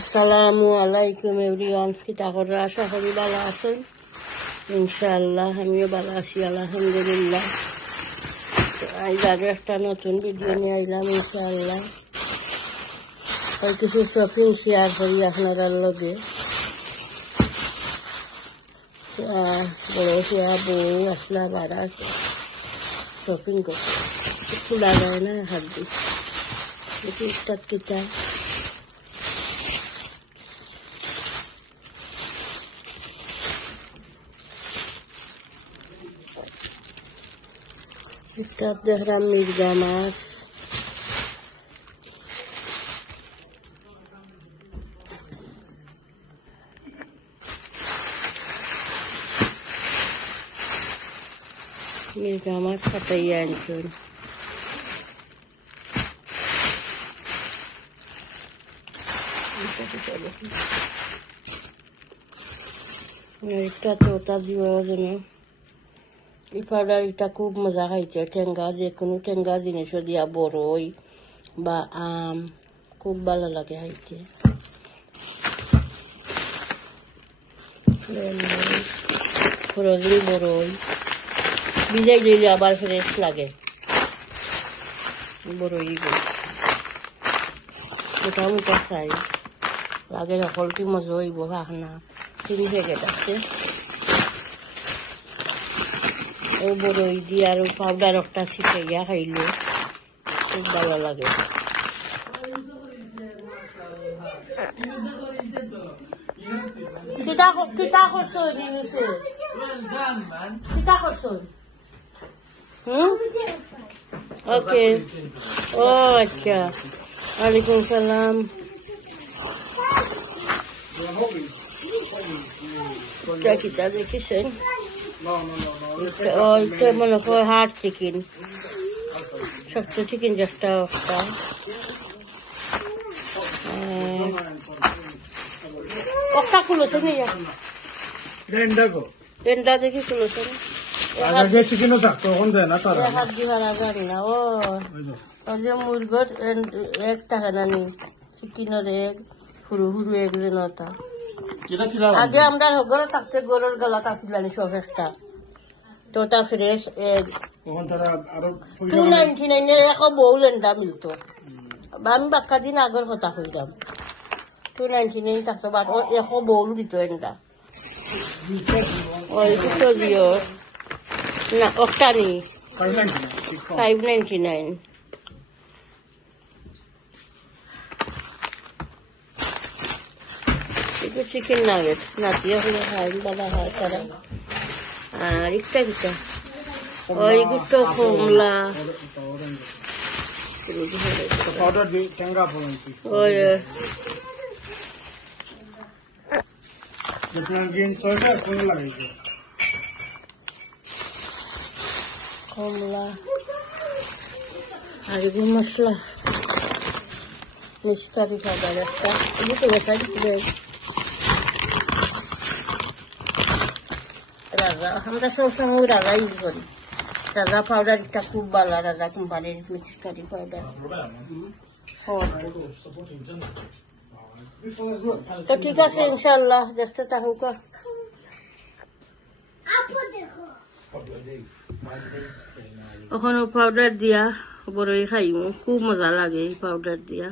আসসালামু আলাইকুম এভরিওয়ান। কিতা করে আশা করি ভালো আছেন। ইনশাআল্লাহ আমিও ভালো আছি আলহামদুলিল্লাহ। আজ আরও একটা নতুন ভিডিও নিয়ে আইলাম ইনশাআল্লাহ। কিছু শপিং শেয়ার করি আপনারা লগে। বড় শেয়া বউ আসলা বাড়া শপিং করতে খোলা যায় না হাত দিয়ে একটা কিতা একটা দেখলাম মির্গা মাছ, মির্গা মাছ কাটাইয়া আনছেন। এটা তো ওটা দিও যেন এই পাউডার। এটা খুব মজা খাইছে। ঠেঙ্গা যে কোনো ঠেঙ্গা জিনিসও দিয়া বড়ই বা আম খুব ভালো লাগে খাইতে। ফ্রোজেন বড়ই ভিজাই দিলে আবার ফ্রেশ লাগে। বড়ই মোটা মোটা চাই লাগে সকলটি মজা হইব। ভাগনা 3 প্যাকেট আছে। ও বড়ই দিয়ে আর পাউডার একটা ছিটাইয়া খাইলে খুব ভালো লাগে। কিতা করছো কিতা করছো? ওকে, ও আচ্ছা, ওয়ালাইকুম সালাম। কিতা দেখেছেন? মনে হয় হার্ড চিকেন, শক্ত চিকেন যেটা একটা একটা খুলেছেন। টেন্ডা দেখি খুলেছেন। হাত দিয়ে হারা যান না। ও যে মুরগর এক থাকে না নি, চিকেনের এক হুরু হুরু এক যেন। আগে আমরা ঘরে থাকতে গরুর গলাত আসিল সব একটা, তো ওটা ফ্রেশ এগ 299 এখন বউ লেন্ডা মিলত। আমি বাক্কা দিন আগের কথা কইলাম 299 থাকতো, বাট ও এখন বউ দিত এন্ডা। ওই দুটো দিও না, একটা নি 599। এটা চিকেন নাগেট নাতিয়ে হলে খাই বাবা হয় তারা। আর একটা কিটা ওই গুটো কমলা ওই কমলা আর এগুলো মশলা মিষ্টারি খাবার একটা দুটো বসাই দিতে। রাজা আমরা সবসময় রাজা ইউজ করি। রাজা পাউডার এটা খুব ভালো, রাজা কোম্পানির মিক্স কারি পাউডার। তো ঠিক আছে ইনশাল্লাহ দেখতে থাকুক। ওখানে পাউডার দিয়া বড়ই খাইব, খুব মজা লাগে এই পাউডার দিয়া।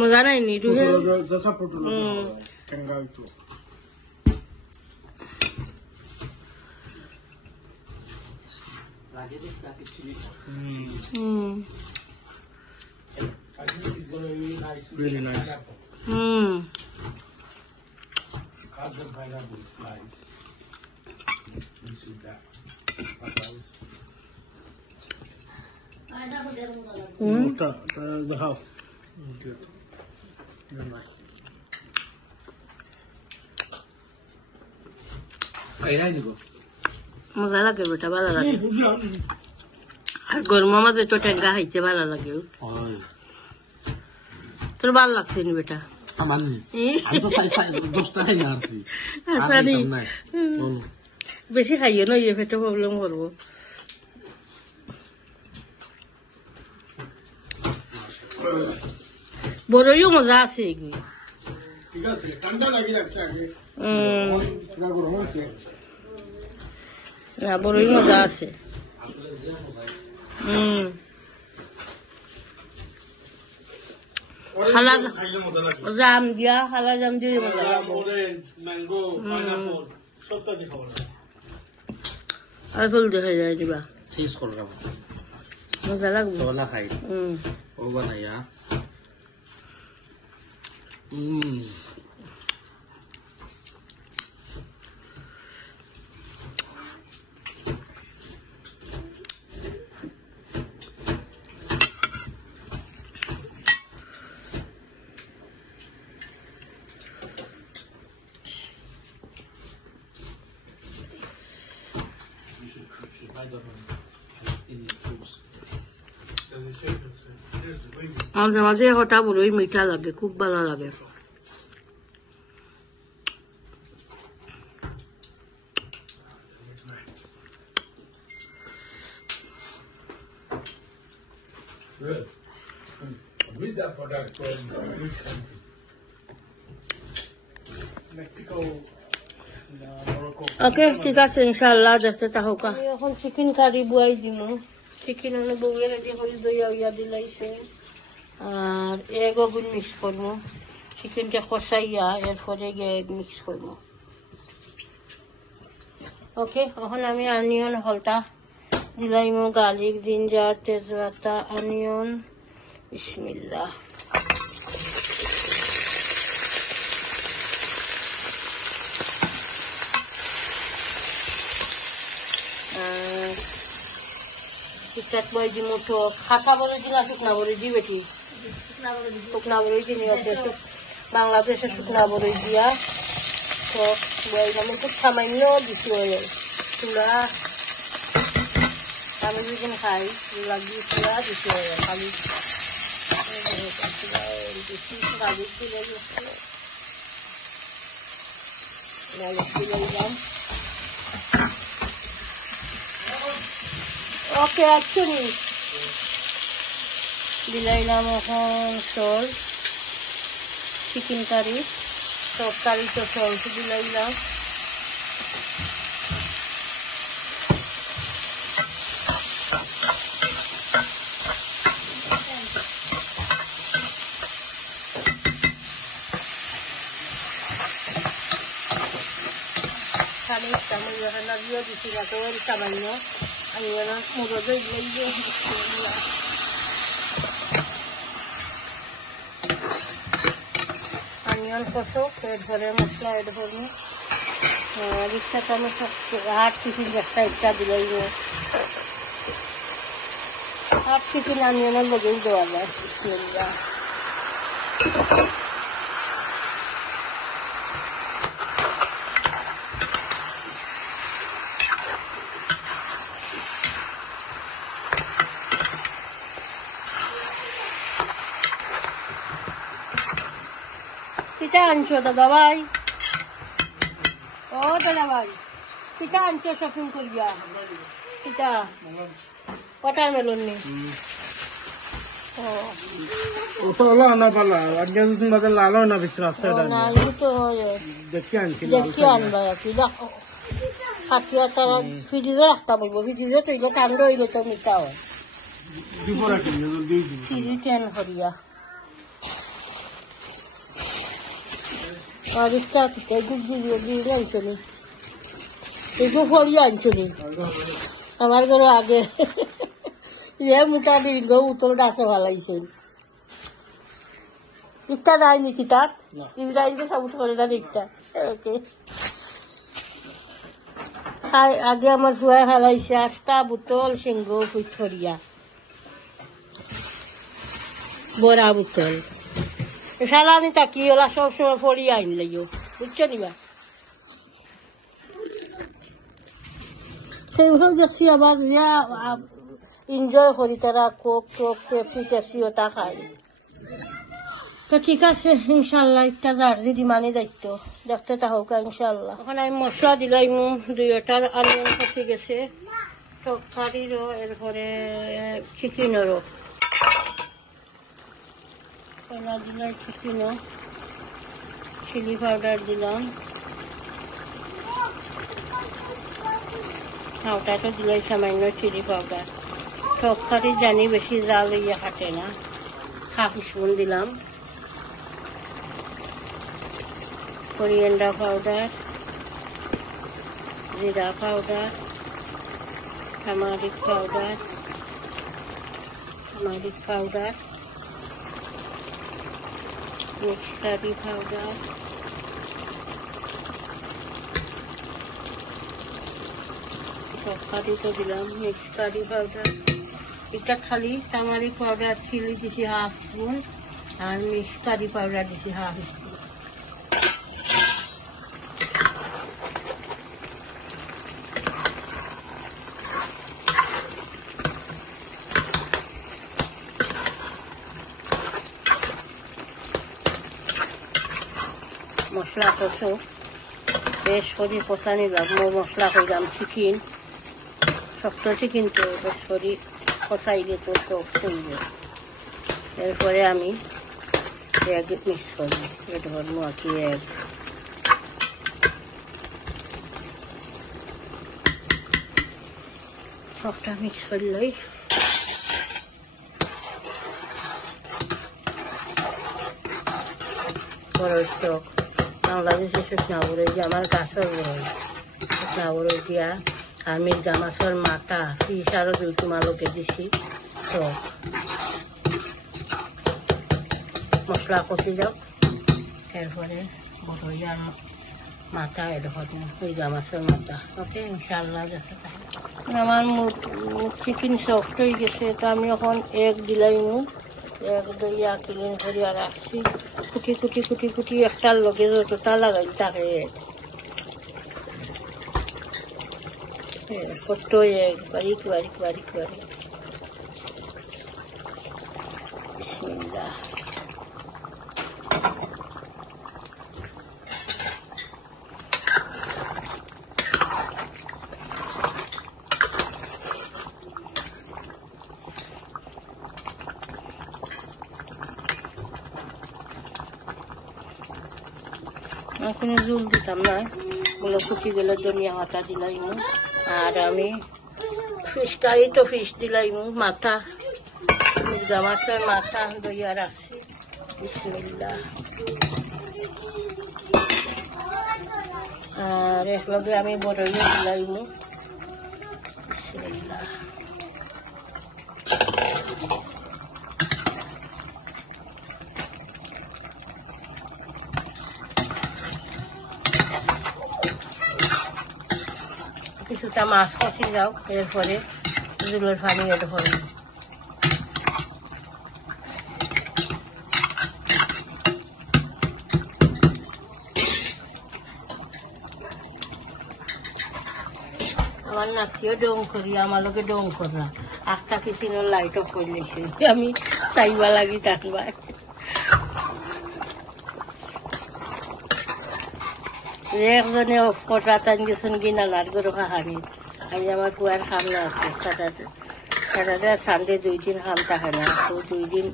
মজা নাই নি Really nice. Pineapple slice. মজা লাগে বেটা, ভালো লাগে। আর গরমের মধ্যে তো টেঙ্গা খাইতে ভালো লাগে। তোর ভালো লাগছে নি বেটা? বেশি খাইও না, পেটে প্রবলেম করবো। বড়ইও মজা আছে এগুলো। ঠিক আছে, ঠান্ডা লাগি রাখছে আগে। না গরম হচ্ছে। না বড়ই মজা আছে। খালা জাম দিয়া খালা জাম দিয়ে মজা লাগবে। অরেঞ্জ, ম্যাঙ্গো, পাইনাপল সবটাই খাবো না। আর ফুল দেখা যায় দিবা। টেস্ট করলাম। মজা লাগবে। তোলা খাই। ও বানাইয়া। মাঝে মাঝে হঠাৎ বড়ই মিঠা লাগে, খুব ভালো লাগে। With that product from which country? Mexico, Morocco. ওকে, ঠিক আছে, ইনশাআল্লাহ দেখতে থাকুক। আমি এখন চিকেন কারি বুয়াই দিব। চিকেন হলে বউয়ে রেডি করে দইয়া দিলাইছে, আর এগও মিক্স করবো। চিকেনটা কষাইয়া এরপরে এগ মিক্স করবো। ওকে, এখন আমি অনিয়ন হলতা দিলাইমো, গার্লিক, জিঞ্জার, তেজপাতা, অনিয়ন। বিসমিল্লাহ। ঠিকঠাক বই দি মুঠো খাসা বলে দিলা, শুকনা বলে দি বেটি, শুকনা বলে দিনি। বাংলাদেশে শুকনা বলে দিয়া তো বই আমি খুব সামান্য দিছি অয়েল। চুলা আমি যখন খাই লাগিয়ে চুলা দিছি অয়েল, খালি ওকে। অ্যাকচুয়ালি দিলাইলাম এখন সল, চিকেন কারি, তরকারি তো সস দিলাইলাম। খালি চামচ এখানে দিয়ে দিছি না, তো সামান্য আমি মুরগি দিয়ে অনিয়ন কষুক, এরপরে মশলা এড করবো। রিক্সা চামচ 8 টিফিন একটা দিলাই, 8 টিফিন অনিয়নের লগেও দেওয়া যায়। বিসমিল্লাহ। কিটা আনছো দাদা ভাই? ও দাদা ভাই, কিটা আনছো শপিং করিয়া? কিটা ওয়াটারমেলন নি? ফ্রিজে রাখতে পারব, ফ্রিজে তো এগুলো ঠান্ডা হইলে তো মিঠা হয়। টেন করিয়া আরেকটা দিয়ে আনছনি, এগুলো ফরিয়া আনছনি আমার ঘরে আগে। ইয়ে মোটা দীর্ঘ উত্তর ডাকে ভালাইছে। ইটা নাই নাকি তাত? ইসরায়েলকে সাপোর্ট করে না ইটা। ওকে, আগে আমার ফুয়ায় হালাইছে 8টা বোতল সিংহ ফুটফরিয়া বড়া বোতল। সালানি তাকি ওলা সবসময় ফরিয়া আনলেও, বুঝছো নিবা? সেইভাবে দেখছি আবার এনজয় করি, তারা কোক টোক পেপসি টেপসি ওটা খায়। তো ঠিক আছে, ইনশাল্লাহ একটা জার্জি ডিমানে দায়িত্ব দেখতে থাকুক ইনশাল্লাহ। এখন আমি মশলা দিলাই, 2টার অনিয়ন ফসে গেছে, তরকারিরও এরপরে চিকেনেরও। পয়লা দিলাই চিকেনও চিলি পাউডার দিলাম, ওটাতে দিলাই সামান্য চিলি পাউডার। তরকারি জানি বেশি জাল ইয়ে কাটে না, 1/2 স্পুন দিলাম কোরিয়েন্ডার পাউডার, জিরা powder, turmeric powder, mix curry powder, তরকারি তো দিলাম মিক্স কারি পাউডার। এটা খালি টার্মারিক পাউডার চিলি দিছি 1/2 স্পুন আর মিক্স কারি পাউডার দিছি 1/2 স্পুন। মশলা কষো বেশ করে কষা নিলাম, মশলা করলাম চিকেন, শক্ত চিকেন তো বেশ করে কষাইলে তো সফট হইবে। এরপরে আমি এগ মিক্স করবো, এটা করবো আর কি এগ। সবটা মিক্স করলেই বড় টক বাংলাদেশে শুকনা বড়ই দিয়ে আমার গাছের বড়ই, শুকনা বড়ই দিয়া আর মির্গা মাছের মাথা ফিস আরও 2 মালকে দিছি। তো মশলা কষি যাও, এরপরে বড়ই আর মাথা এরকম মির্গা মাছের মাথা। ওকে ইনশাল্লাহ যাতে আমার চিকেন সফট হয়ে গেছে। তো আমি এখন এগ দিলাইমু, এগ দইয়া ক্লিন করিয়া রাখছি, কুটি কুটি কুটি কুটি একটার লগে যতটা লাগাই থাকে কত এগ বারিক বারিক বারিক বারিক। বিসমিল্লাহ। কোনো জল দিতাম না, ওগুলো ফুটি গেলে ধনিয়া পাতা দিলাইমু। আর আমি ফিশ কারি তো ফিশ দিলাইমু, মাথা মির্গা মাছের মাথা দইয়া রাখছি। বিসমিল্লাহ। আর একলগে আমি বড়ইও দিলাইমু। বিসমিল্লাহ। কিছুটা মাছ কষি যাও, এরপরে জুলের পানি এড করব। আমার নাতিও ডং করি, আমার লোকে ডং করা একটা কিচেনের লাইট অফ করে লেছি, আমি চাইবা লাগি থাকবা। একজনে অফ করা তান গেছেন কিনা লাট গরু খাহানি। আজ আমার কুয়ার খাম না আছে, স্যাটারডে সানডে 2 দিন খাম থাকে না। তো 2 দিন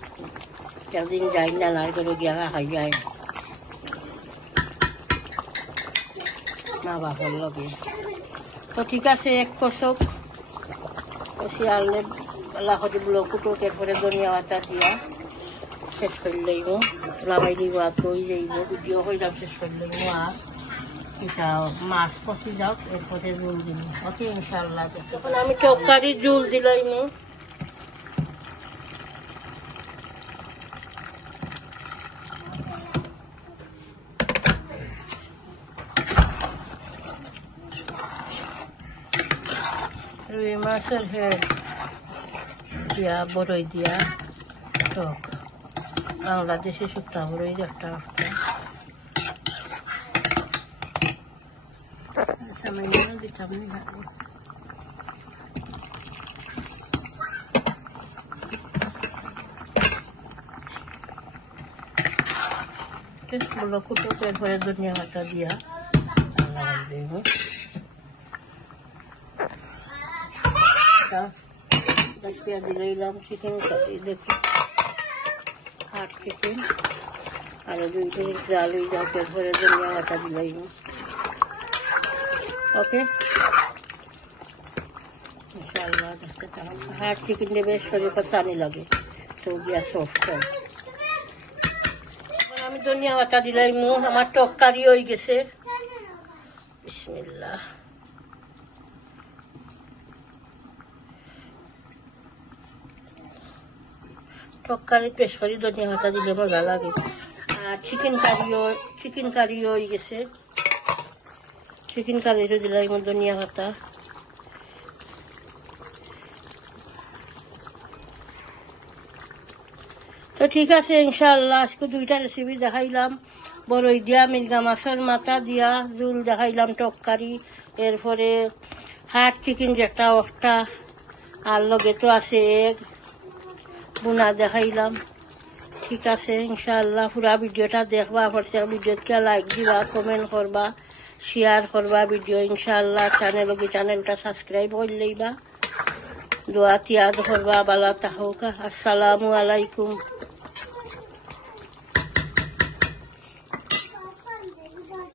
একদিন যাই না লাট গরু গিয়া খাই যায় মা বাপর লগে। তো ঠিক আছে, এক কষক কষি আনলে লাখটি ব্লক কুটুক, এরপরে ধনিয়া পাতা দিয়া শেষ করে লইব, লাগাই দিব আর কই যাইব ভিডিও হইলাম শেষ করে লইব। আর এটা মাছ কষি যাও, এরপরে জল দিব। ওকে ইনশাল্লাহ। তখন আমি তরকারি জল দিলাইম। রুই মাছের হেড দিয়া বড়ই দিয়া টক, বাংলাদেশে শুকনা বড়ই একটা সামান্য দিতাম না। বলো কুটুক, এরপরে ধনিয়া পাতা দিয়া দেব। দিলাম চিকেন কাটি, দেখি হাট চিকেন আর 2 মিনিট জাল হয়ে যাও, এরপরে ধনিয়া বাটা দিলাম। ওকে, ইনশাআল্লাহ দেখতে থাকুন। হাট চিকেন বেশ শরীর কষানি লাগে, তো গিয়া সফট হয়। আমি ধনিয়া বাটা দিলাম, আমার তরকারি হয়ে গেছে। বিসমিল্লাহ। তরকারি পেশ করে ধনিয়া পাতা দিলে মজা লাগে। আর চিকেন কারিও হয়ে গেছে, চিকেন কারিও দিলাম ধনিয়া পাতা। তো ঠিক আছে, ইনশাআল্লাহ আজকে 2টা রেসিপি দেখাইলাম। বড়ই দিয়া মির্গা মাছের মাথা দিয়া জুল দেখাইলাম তরকারি, এরপরে হাট চিকেন যেটা একটা, আর লগে তো আছে এগ বুনা দেখাইলাম। ঠিক আছে, ইনশাআল্লাহ পুরা ভিডিওটা দেখবা, ভিডিওকে লাইক দিবা, কমেন্ট করবা, শেয়ার করবা ভিডিও। ইনশাআল্লাহ চ্যানেলটা সাবস্ক্রাইব করে লইবা, দোয়া তিয়াদ করবা। বালা তাহকা। আসসালামু আলাইকুম।